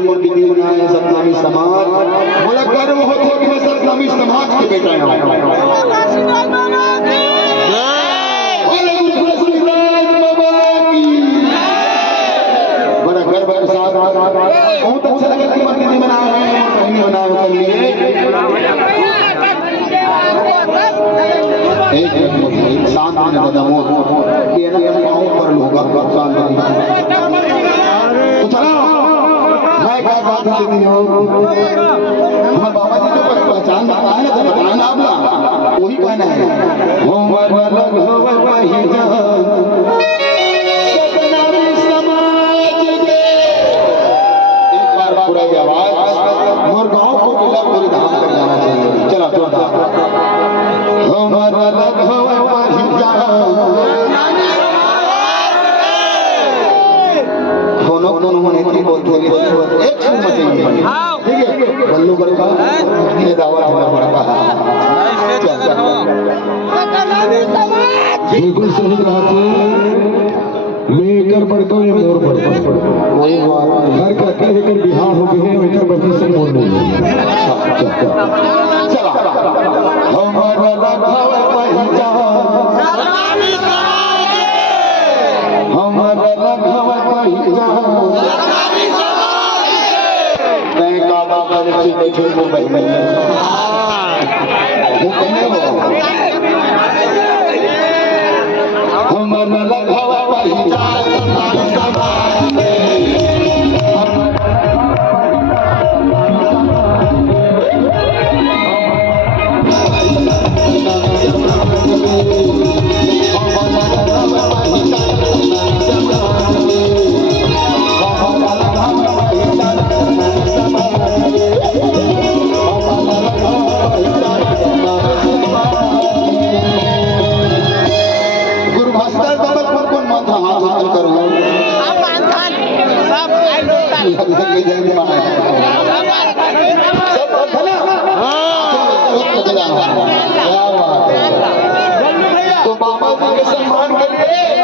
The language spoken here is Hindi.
सतनामी समाज बोला गर्व होते कि मैं सतनामी समाज के बेटा हूं। बड़ा गर्व के साथ बहुत अच्छा लगा कि मंदिर नहीं बना है कहीं बना कर लिए एक शांत ने कदमों कि ना पाँव पर लोगा शांत तो चलो मैं क्या बात करती हूँ हमारे बाबा जी के ऊपर पहचान बताए ना तो बताना आपला वही कहना है एक बार पूरा आवाज मोर गाँव को मिला पूरी धाम कर जाना चाहिए। चलो दोनों होने की बोलते हैं एक सुन मचेंगे ठीक है बल्लू बड़का ये दावा हमारा बड़ा बिल्कुल सही कहा लेकर बढ़कर ये मोर बढ़कर घर का कहकर बिहार हो गए हैं लेकर बढ़ने से मोर नहीं चला हमारा लगावा पहचान हमारा लगावा पहचान मैं का बाबा से बैठे मुंबई में वो कहने वो हमारा लगावा पहचान तो बाबा जी के सम्मान के लिए